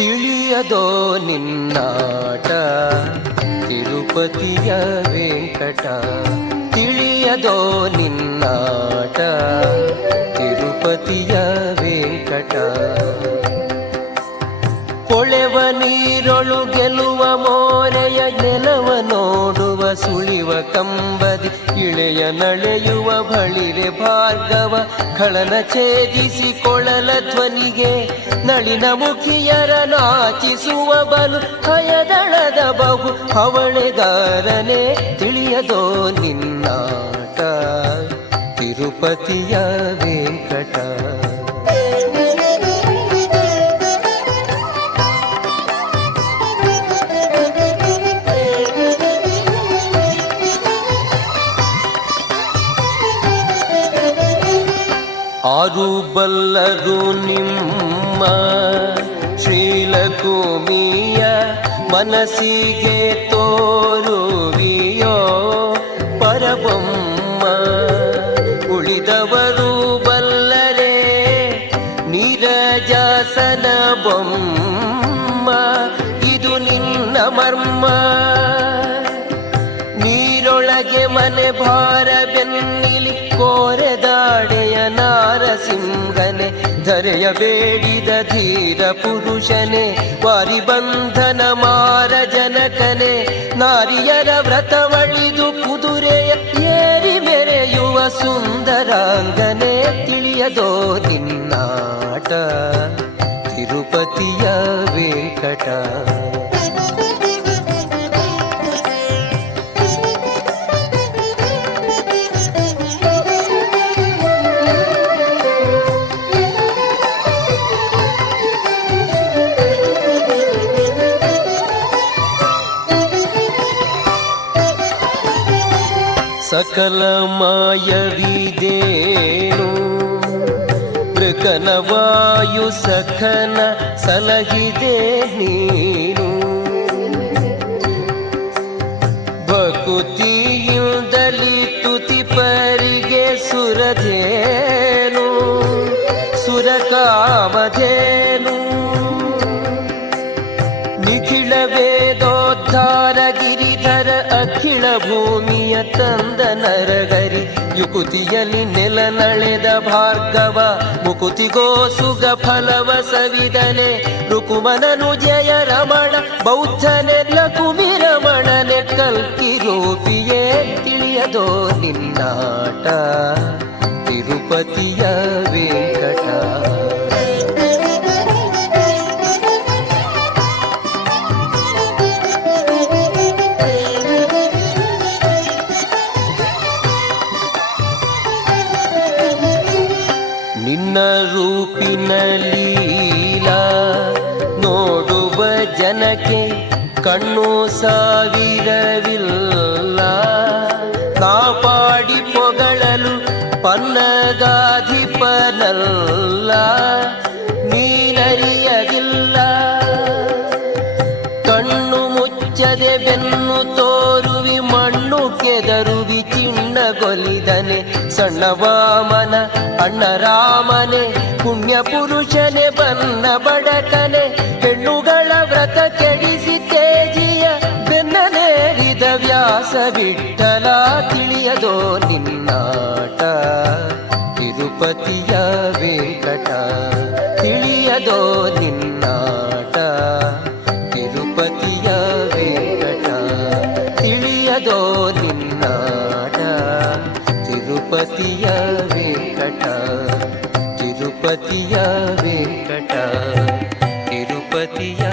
ತಿಳಿಯದೋ ನಿನ್ನಾಟ ತಿರುಪತಿಯ ವೆಂಕಟ. ತಿಳಿಯದೋ ನಿನ್ನಾಟ ತಿರುಪತಿಯ ವೆಂಕಟ. ಕೊಳೆವ ನೀರೊಳು ಗೆಲುವ ಮೋರೆಯ ನೆಲವ ನೋಡುವ ಸುಳಿವ ಕಂಬದಿ ಇಳೆಯ ನಳೆಯುವ ಬಳಿರೆ ಭಾರ್ಗವ. ಖಳನ ಛೇದಿಸಿ ಕೊಳಲ ಧ್ವನಿಗೆ ನಳಿನ ಮುಖಿಯರ ನಾಚಿಸುವ ಬಲು ಹಯದಳದ ಬಹು ಹವಳೆಗಾರನೆ. ತಿಳಿಯದೋ ನಿನ್ನಾಟ ತಿರುಪತಿಯ ವೆಂಕಟ. ಆರು ಬಲ್ಲರು ನಿಮ್ಮ ಶ್ರೀಲಕುಮಿಯ ಮನಸ್ಸಿಗೆ ತೋರುವಿಯೋ ಪರಬೊಮ್ಮ. ಉಳಿದವರು ಬಲ್ಲರೆ ನೀರಜಾಸನ ಬೊಮ್ಮ. ಇದು ನಿನ್ನ ಮರ್ಮ. ನೀರೊಳಗೆ ಮನೆ ಭಾರ ಬೆನ್ನಿಲಿ ಕೋರೆದಾಡೆಯ ನಾರಸಿಂಹನೆ. ಧರೆಯ ಬೇಡಿದ ಧೀರ ಪುರುಷನೆ ವಾರಿಬಂಧನ ಮಾರ ಜನಕನೆ. ನಾರಿಯರ ವ್ರತವಳಿದು ಕುದುರೆಯ ಏರಿ ಮೆರೆಯುವ ಸುಂದರಾಂಗನೆ. ತಿಳಿಯದೋ ನಿನ್ನಾಟ ತಿರುಪತಿಯ ವೆಂಕಟ. ಸಕಲ ಮಾಯವಿದೇನು ಮೃಗನ ವಾಯು ಸಖನ ಸಲಹಿದೆ ನೀನು. ಭಕುತಿಯಿಂದಲಿ ತುತಿಪರಿಗೆ ಸುರಧೇನು ಸುರಕಾಮಧೇನು. ನಿಖಿಳ ವೇದೋದ್ಧಾರ ಗಿರಿಧರ ಅಖಿಳ ಭೂಮಿಯ ತಂದ ನರಗರಿ. ಯುಕುತಿಯಲ್ಲಿ ನೆಲ ನಳೆದ ಭಾರ್ಗವ ಮುಕುತಿಗೋ ಸುಗ ಫಲವ ಸವಿದನೆ. ರುಕುಮನನು ಜಯ ರಮಣ ಬೌದ್ಧನೆ ಲಕುಮಿ ರಮಣನೆ ಕಲ್ಕಿ ರೂಪಿಯೇ. ತಿಳಿಯದೋ ನಿನ್ನಾಟ ತಿರುಪತಿಯ ವೆಂಕಟ. ನಿನ್ನ ರೂಪಿನ ಲೀಲಾ ನೋಡುವ ಜನಕ್ಕೆ ಕಣ್ಣು ಸಾವಿರವಿಲ್ಲ. ಕಾಪಾಡಿ ಪೊಗಳಲು ಪನ್ನಗಾಧಿಪನಲ್ಲ ನೀನರಿಯದಿಲ್ಲ. ಕಣ್ಣು ಮುಚ್ಚದೆ ಬೆನ್ನು ತೋರುವಿ ಮಣ್ಣು ಕೆದರುವಿ ಚಿಣ್ಣಗೊಲಿದನೆ. ಸಣ್ಣ ವಾಮನ ಅಣ್ಣ ರಾಮನೆ ಪುಣ್ಯ ಪುರುಷನೆ ಬನ್ನ ಬಡಕನೆ. ಹೆಣ್ಣುಗಳ ವ್ರತ ಕೆಡಿಸಿ ತೇಜಿಯ ಬೆನ್ನನೇರಿದ ವ್ಯಾಸ ವಿಠಲ. ತಿಳಿಯದೋ ನಿನ್ನಾಟ ತಿರುಪತಿಯ ವೆಂಕಟ. ತಿಳಿಯದೋ ನಿನ್ನಾಟ ತಿರುಪತಿಯ ವೆಂಕಟ. ತಿಳಿಯದೋ ನಿನ್ನಾಟ ತಿರುಪತಿಯ ವೆಂಕಟ. ತಿರುಪತಿಯ ವೆಂಕಟ. ತಿರುಪತಿಯ